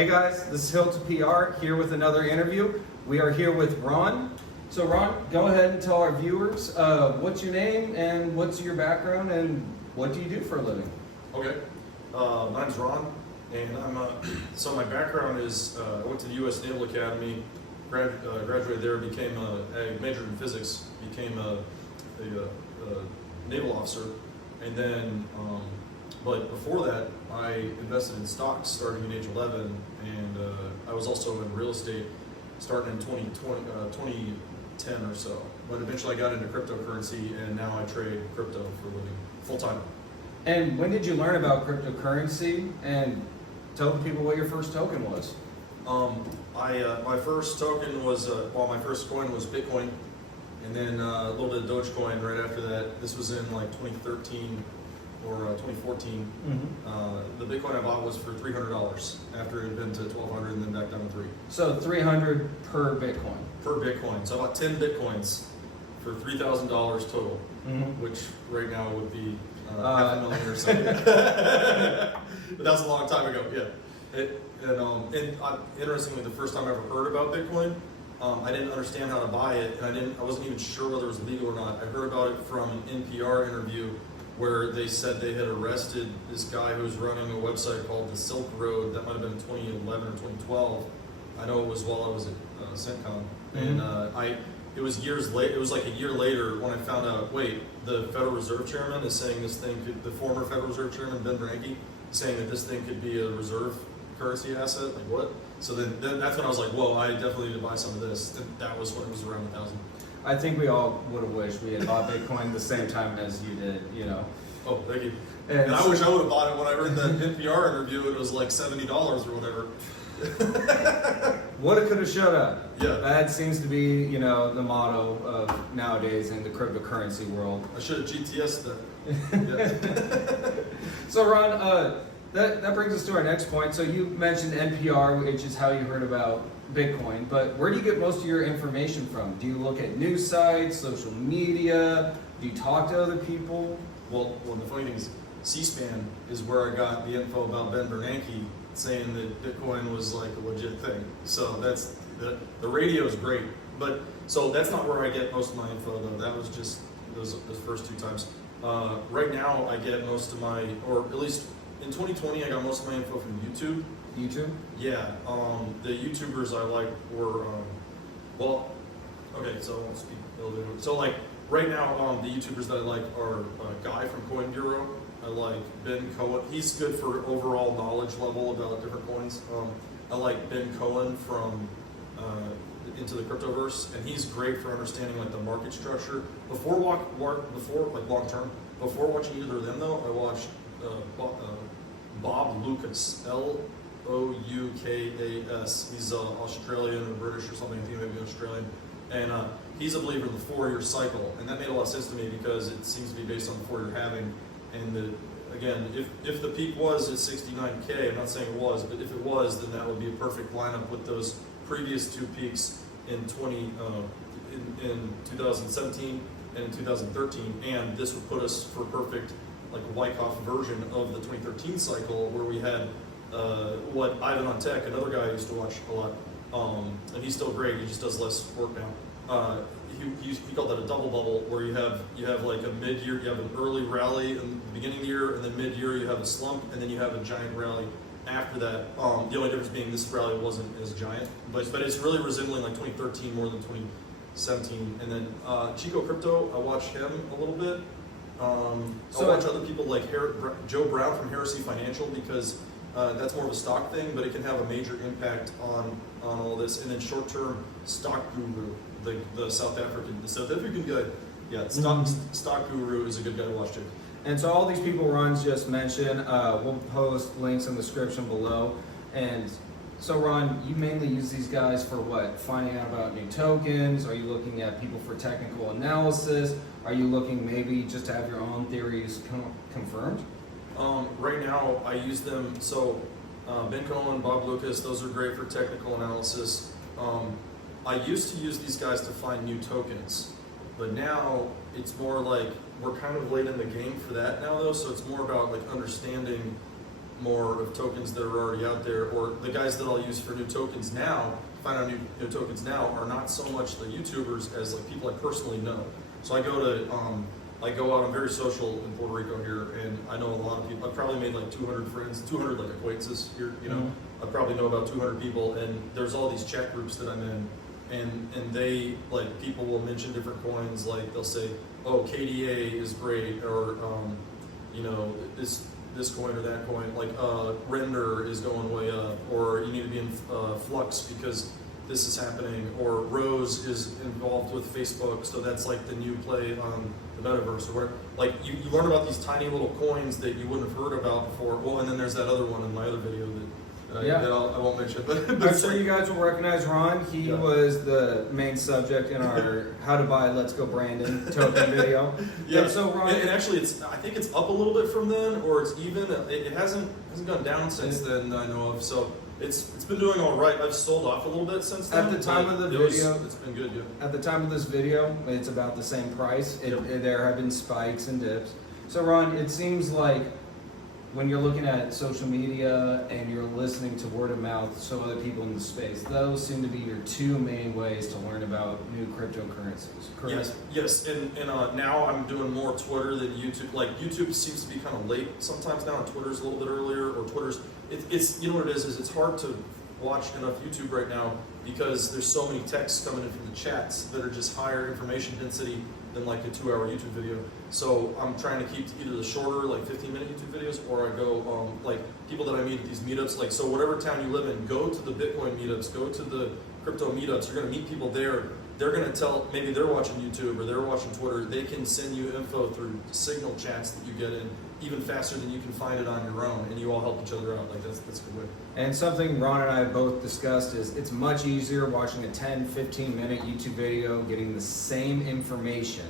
Hey guys, this is Hilton PR here with another interview. We are here with Ron. So Ron, go ahead and tell our viewers what's your name and what's your background and what do you do for a living? Okay, my name's Ron, and so my background is I went to the U.S. Naval Academy, graduated there, became I majored in physics, became a naval officer, and then but before that I invested in stocks starting at age 11, and I was also in real estate starting in 2010 or so. But eventually I got into cryptocurrency, and now I trade crypto for a living full time. And when did you learn about cryptocurrency? And tell the people what your first token was. My first token was my first coin was Bitcoin, and then a little bit of Dogecoin right after that. This was in like 2013 or 2014. The Bitcoin I bought was for $300 after it had been to $1,200 and then back down to $300. So $300 per Bitcoin. Per Bitcoin. So I bought 10 Bitcoins for $3,000 total, which right now would be $500,000 or something. But that was a long time ago. Yeah. Interestingly, the first time I ever heard about Bitcoin, I didn't understand how to buy it, and I wasn't even sure whether it was legal or not. I heard about it from an NPR interview where they said they had arrested this guy who was running a website called the Silk Road. That might have been 2011 or 2012. I know it was while I was at CENTCOM, and it was years late. It was like a year later when I found out. Wait, the Federal Reserve Chairman is saying this thing could. The former Federal Reserve Chairman Ben Bernanke saying that this thing could be a reserve currency asset. Like what? So then that's when I was like, whoa, I definitely need to buy some of this. That was when it was around 1,000. I think we all would have wished we had bought Bitcoin the same time as you did, you know. Oh, thank you. And I wish I would have bought it when I heard the NPR interview. It was like $70 or whatever. Woulda, coulda, shoulda. Yeah. That seems to be, you know, the motto of nowadays in the cryptocurrency world. I should have GTS'd that. Yeah. So Ron, that brings us to our next point. So you mentioned NPR, which is how you heard about Bitcoin, but where do you get most of your information from? Do you look at news sites, social media? Do you talk to other people? Well, the funny thing is, C-SPAN is where I got the info about Ben Bernanke saying that Bitcoin was like a legit thing. So that's the radio is great, but so that's not where I get most of my info though. That was just those first two times. Right now, I get most of my, or at least in 2020, I got most of my info from YouTube. YouTube? Yeah, the YouTubers I like were, okay, so I won't speak a little bit. So like right now, the YouTubers that I like are Guy from Coin Bureau. I like Ben Cohen. He's good for overall knowledge level about different coins. I like Ben Cohen from Into the Cryptoverse, and he's great for understanding like the market structure. Before like long term, before watching either of them though, I watched Bob Lucas, Loukas. He's Australian or British or something. I think maybe Australian, and he's a believer in the 4-year cycle, and that made a lot of sense to me because it seems to be based on the 4-year halving. And again, if the peak was at 69K, I'm not saying it was, but if it was, then that would be a perfect lineup with those previous two peaks in 2017 and in 2013, and this would put us for perfect like Wyckoff version of the 2013 cycle where we had what Ivan on Tech, another guy I used to watch a lot, and he's still great. He just does less work now. He called that a double bubble, where you have like a mid-year, you have an early rally in the beginning of the year, and then mid-year you have a slump, and then you have a giant rally after that. The only difference being this rally wasn't as giant, but it's really resembling like 2013 more than 2017. And then Chico Crypto, I watch him a little bit. I watch other people like Joe Brown from Heresy Financial because that's more of a stock thing, but it can have a major impact on all this. And then short-term Stock Guru, the South African guy. Yeah, Stock Guru is a good guy to watch too. And so all these people Ron's just mentioned, we'll post links in the description below. And so Ron, you mainly use these guys for what? Finding out about new tokens? Are you looking at people for technical analysis? Are you looking maybe just to have your own theories confirmed? Right now, I use them. So Ben Cohen, Bob Lucas, those are great for technical analysis. I used to use these guys to find new tokens, but now it's more like we're kind of late in the game for that now though, so it's more about like understanding more of tokens that are already out there, or the guys that I'll use for new tokens now, find out new tokens now, are not so much the YouTubers as like people I personally know. So I go out, I'm very social in Puerto Rico here, and I know a lot of people. I've probably made like 200 friends, 200 like acquaintances here, you know. Mm-hmm. I probably know about 200 people, and there's all these chat groups that I'm in, and they, like, people will mention different coins, like they'll say, oh, KDA is great, or, you know, this coin or that coin, like render is going way up, or you need to be in flux because this is happening, or Rose is involved with Facebook, so that's like the new play on the metaverse, or whatever. Like you learn about these tiny little coins that you wouldn't have heard about before. Well, and then there's that other one in my other video that I won't mention. But I'm sure you guys will recognize Ron. He was the main subject in our How to Buy Let's Go Brandon token video. Yeah. So Ron, and actually, I think it's up a little bit from then, or it's even. It hasn't gone down since then that I know of. So it's been doing all right. I've sold off a little bit since then. At the time of the video, it's been good. Yeah. At the time of this video, it's about the same price. There have been spikes and dips. So Ron, it seems like when you're looking at social media and you're listening to word of mouth, so other people in the space, those seem to be your two main ways to learn about new cryptocurrencies, correct? Yes, and now I'm doing more Twitter than YouTube. Like YouTube seems to be kind of late sometimes now, and Twitter's a little bit earlier, or Twitter's, it's you know what it is it's hard to watch enough YouTube right now because there's so many texts coming in from the chats that are just higher information density than like a 2-hour YouTube video. So I'm trying to keep either the shorter, like 15-minute YouTube videos, or I go, like people that I meet at these meetups, like, so whatever town you live in, go to the Bitcoin meetups, go to the crypto meetups, you're gonna meet people there. They're gonna tell, maybe they're watching YouTube or they're watching Twitter, they can send you info through signal chats that you get in even faster than you can find it on your own, and you all help each other out. Like that's a good way. And something Ron and I both discussed is it's much easier watching a 10-15 minute YouTube video, getting the same information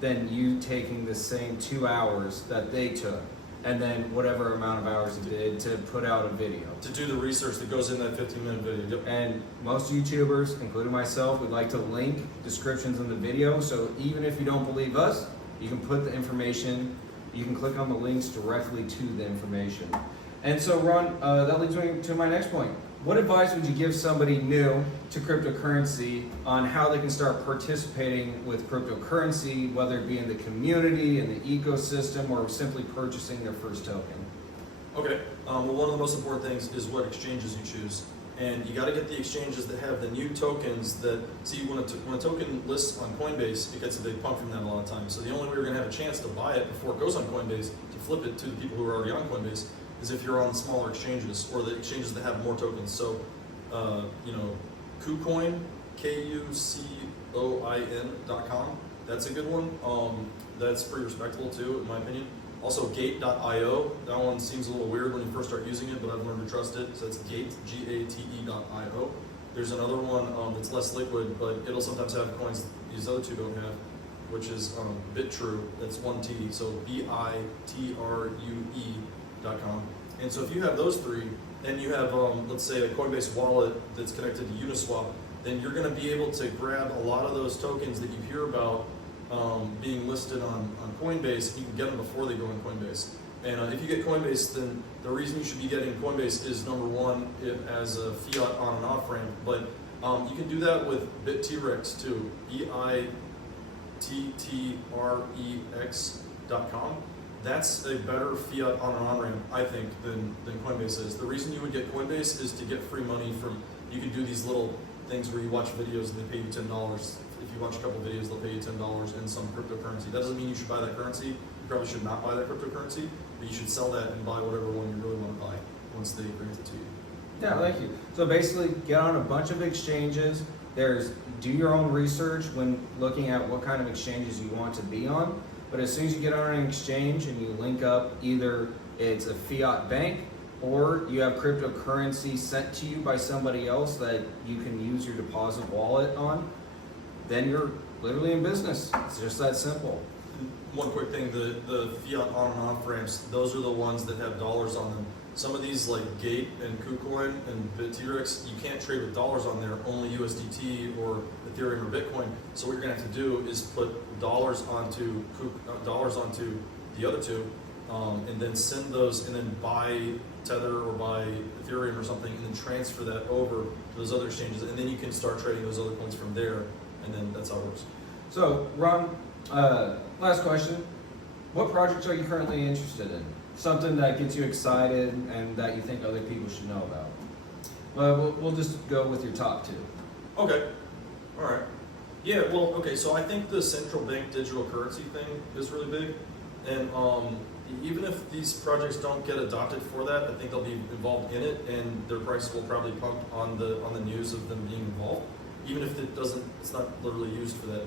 than you taking the same 2 hours that they took, and then whatever amount of hours you did to put out a video. To do the research that goes in that 15-minute video. Yep. And most YouTubers, including myself, would like to link descriptions in the video, so even if you don't believe us, you can put the information, you can click on the links directly to the information. And so Ron, that leads me to my next point. What advice would you give somebody new to cryptocurrency on how they can start participating with cryptocurrency, whether it be in the community, in the ecosystem, or simply purchasing their first token? Okay, well, one of the most important things is what exchanges you choose. And you got to get the exchanges that have the new tokens that, see, when a token lists on Coinbase, it gets a big pump from them a lot of times. So the only way you're going to have a chance to buy it before it goes on Coinbase, to flip it to the people who are already on Coinbase, is if you're on smaller exchanges or the exchanges that have more tokens. So, you know, KuCoin, KuCoin.com, that's a good one. That's pretty respectable too, in my opinion. Also, Gate.io, that one seems a little weird when you first start using it, but I've learned to trust it. So it's Gate, Gate.io. There's another one that's less liquid, but it'll sometimes have coins these other two don't have, which is BitTrue. That's one T, so BITRUE.com. And so if you have those three, and you have, let's say, a Coinbase wallet that's connected to Uniswap, then you're going to be able to grab a lot of those tokens that you hear about being listed on Coinbase. You can get them before they go on Coinbase. And if you get Coinbase, then the reason you should be getting Coinbase is, number one, it as a fiat on and off ramp, but you can do that with BitTrex too, BITTREX.com. That's a better fiat on and on ramp, I think, than Coinbase is. The reason you would get Coinbase is to get free money from, you can do these little things where you watch videos and they pay you $10. If you watch a couple videos, they'll pay you $10 in some cryptocurrency. That doesn't mean you should buy that currency. You probably should not buy that cryptocurrency, but you should sell that and buy whatever one you really want to buy once they grant it to you. Yeah, thank you. So basically, get on a bunch of exchanges. Do your own research when looking at what kind of exchanges you want to be on. But as soon as you get on an exchange and you link up, either it's a fiat bank or you have cryptocurrency sent to you by somebody else that you can use your deposit wallet on, then you're literally in business. It's just that simple. One quick thing, the fiat on and off ramps, those are the ones that have dollars on them. Some of these like Gate and KuCoin and BitTrex, you can't trade with dollars on there, only USDT or Ethereum or Bitcoin. So what you're gonna have to do is put dollars onto the other two, and then send those and then buy Tether or buy Ethereum or something, and then transfer that over to those other exchanges, and then you can start trading those other coins from there, and then that's how it works. So, Ron, last question. What projects are you currently interested in? Something that gets you excited and that you think other people should know about. Well, we'll just go with your top two. Okay. All right. Yeah, well, okay, so I think the central bank digital currency thing is really big. And even if these projects don't get adopted for that, I think they'll be involved in it, and their prices will probably pump on the news of them being involved, even if it's not literally used for that.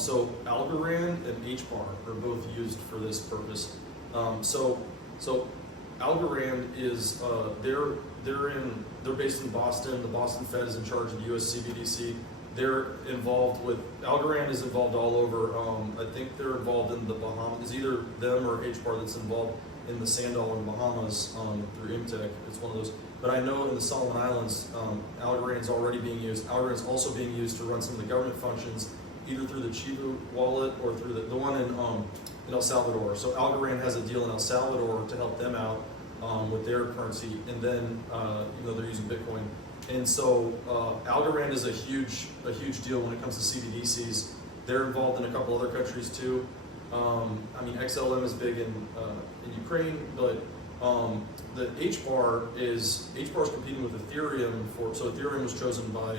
So Algorand and HBAR are both used for this purpose. So Algorand is they're based in Boston. The Boston Fed is in charge of US CBDC. They're involved with Algorand is involved all over. I think they're involved in the Bahamas. It's either them or HBAR that's involved in the Sandal in the Bahamas through Imtech. It's one of those. But I know in the Solomon Islands, Algorand's already being used. Algorand's also being used to run some of the government functions, either through the Chivo wallet or through the one in El Salvador. So Algorand has a deal in El Salvador to help them out with their currency, and then they're using Bitcoin. And so Algorand is a huge deal when it comes to CBDCs. They're involved in a couple other countries too. XLM is big in Ukraine, but the HBAR is competing with Ethereum so Ethereum was chosen by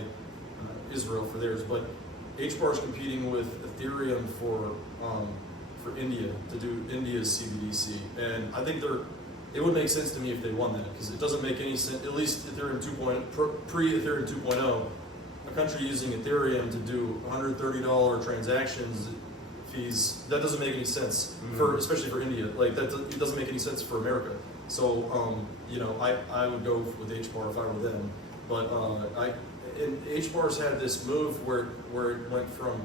Israel for theirs, but HBAR is competing with Ethereum for India to do India's CBDC, and I think it would make sense to me if they won that, because it doesn't make any sense, at least Ethereum 2.0, pre-Ethereum 2.0, a country using Ethereum to do $130 transactions fees, that doesn't make any sense, especially for India. It doesn't make any sense for America. So, I would go with HBAR if I were them. But and HBAR's had this move where it went from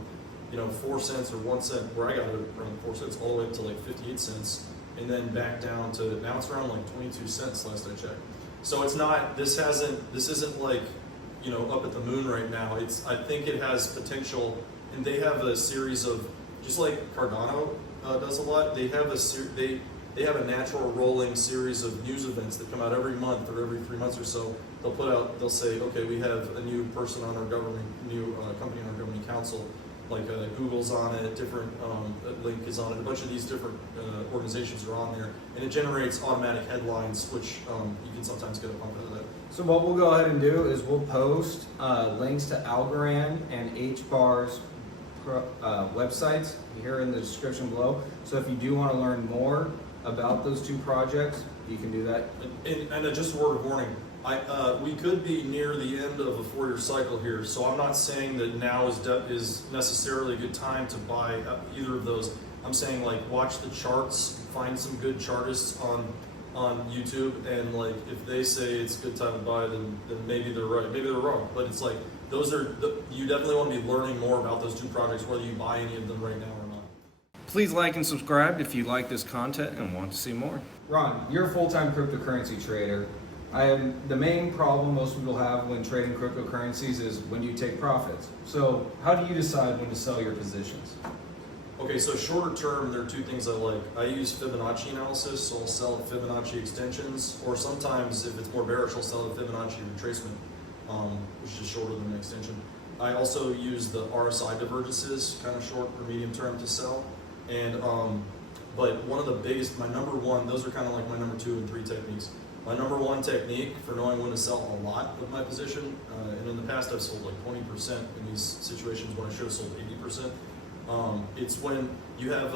4 cents or 1 cent, where I got it around 4 cents, all the way up to like 58 cents. And then back down to, now it's around like 22 cents last I checked. So it's not, this isn't like, up at the moon right now. I think it has potential, and they have a series of, just like Cardano does a lot, they have a natural rolling series of news events that come out every month or every 3 months or so. They'll say, okay, we have a new person on our new company on our governing council. Like Google's on it, different Link is on it, a bunch of these different organizations are on there, and it generates automatic headlines, which you can sometimes get a pump out of that. So what we'll go ahead and do is we'll post links to Algorand and HBAR's websites here in the description below. So if you do want to learn more about those two projects, you can do that. And just a word of warning. We could be near the end of a 4-year cycle here, so I'm not saying that now is necessarily a good time to buy either of those. I'm saying watch the charts, find some good chartists on YouTube, and if they say it's a good time to buy, then maybe they're right, maybe they're wrong. But it's you definitely want to be learning more about those two projects, whether you buy any of them right now or not. Please like and subscribe if you like this content and want to see more. Ron, you're a full-time cryptocurrency trader. The main problem most people have when trading cryptocurrencies is when you take profits. So how do you decide when to sell your positions? Okay, so shorter term, there are two things I like. I use Fibonacci analysis, so I'll sell Fibonacci extensions, or sometimes if it's more bearish, I'll sell a Fibonacci retracement, which is shorter than an extension. I also use the RSI divergences, kind of short or medium term, to sell. And but one of the biggest, my number one, those are kind of like my number 2 and 3 techniques. My number 1 technique for knowing when to sell a lot of my position, and in the past I've sold 20% in these situations when I should have sold 80%. It's when you have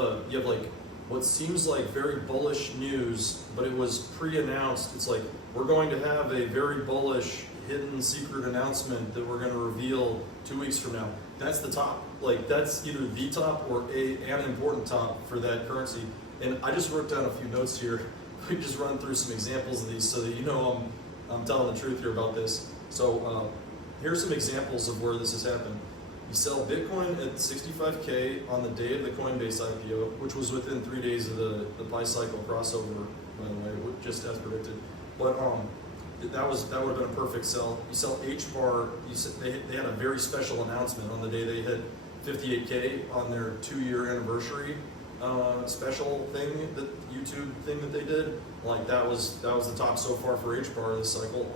what seems like very bullish news, but it was pre-announced. It's like, we're going to have a very bullish hidden secret announcement that we're going to reveal 2 weeks from now. That's the top. That's either the top or an important top for that currency. And I just wrote down a few notes here. We just run through some examples of these so that I'm telling the truth here about this. So here's some examples of where this has happened. You sell Bitcoin at 65K on the day of the Coinbase IPO, which was within 3 days of the buy cycle crossover, by the way, just as predicted. But that would have been a perfect sell. You sell HBAR. They had a very special announcement on the day they hit 58K on their 2-year anniversary. special thing, that YouTube thing that they did, like that was the top so far for HBAR this cycle.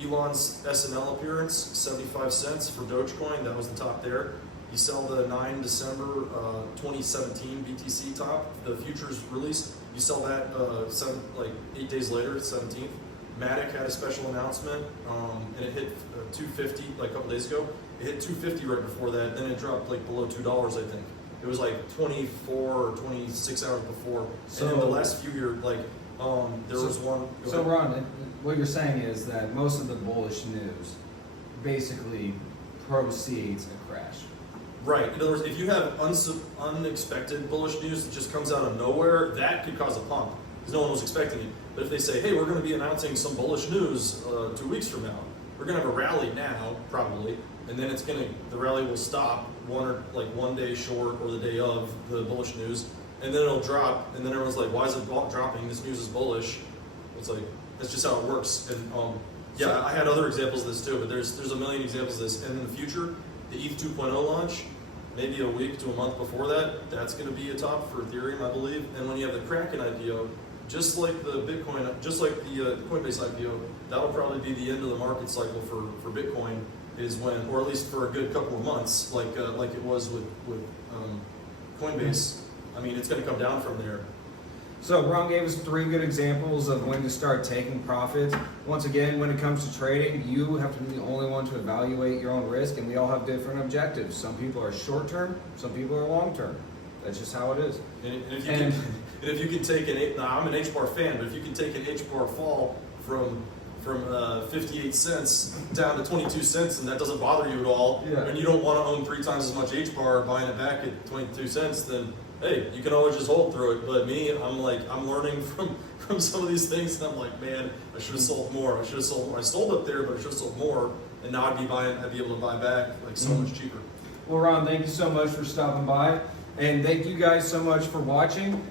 Elon's SNL appearance, 75 cents for Dogecoin, that was the top there. You sell the 9 December 2017 BTC top, the futures release. You sell that 8 days later, 17th. Matic had a special announcement, and it hit 250 like a couple days ago. It hit 250 right before that, then it dropped like below $2, I think. It was like 24 or 26 hours before. So, and in the last few years, like there was one. So Ron, what you're saying is that most of the bullish news basically precedes a crash. Right. In other words, if you have unexpected bullish news that just comes out of nowhere, that could cause a pump because no one was expecting it. But if they say, hey, we're going to be announcing some bullish news 2 weeks from now, we're going to have a rally now, probably, and then the rally will stop one day short or the day of the bullish news, and then it'll drop, and then everyone's like, why is it dropping? This news is bullish. It's like, that's just how it works. And I had other examples of this too, but there's a million examples of this. And in the future, the ETH 2.0 launch, maybe a week to a month before that, that's going to be a top for Ethereum, I believe. And when you have the Kraken IPO, just like the Bitcoin, just like the Coinbase IPO, that'll probably be the end of the market cycle for Bitcoin, is when, or at least for a good couple of months, like it was with Coinbase. I mean, it's going to come down from there. So Ron gave us 3 good examples of when to start taking profits. Once again, when it comes to trading, you have to be the only one to evaluate your own risk, and we all have different objectives. Some people are short term, some people are long term. That's just how it is. And if you can take I'm an HBAR fan, but if you can take an HBAR fall from 58 cents down to 22 cents, and that doesn't bother you at all, and you don't want to own 3 times as much HBAR, buying it back at 22 cents, then hey, you can always just hold through it. But me, I'm learning from some of these things, and I'm like, man, I should have sold more. I sold up there, but I should have sold more, and now I'd be able to buy back like so much cheaper. Well, Ron, thank you so much for stopping by, and thank you guys so much for watching.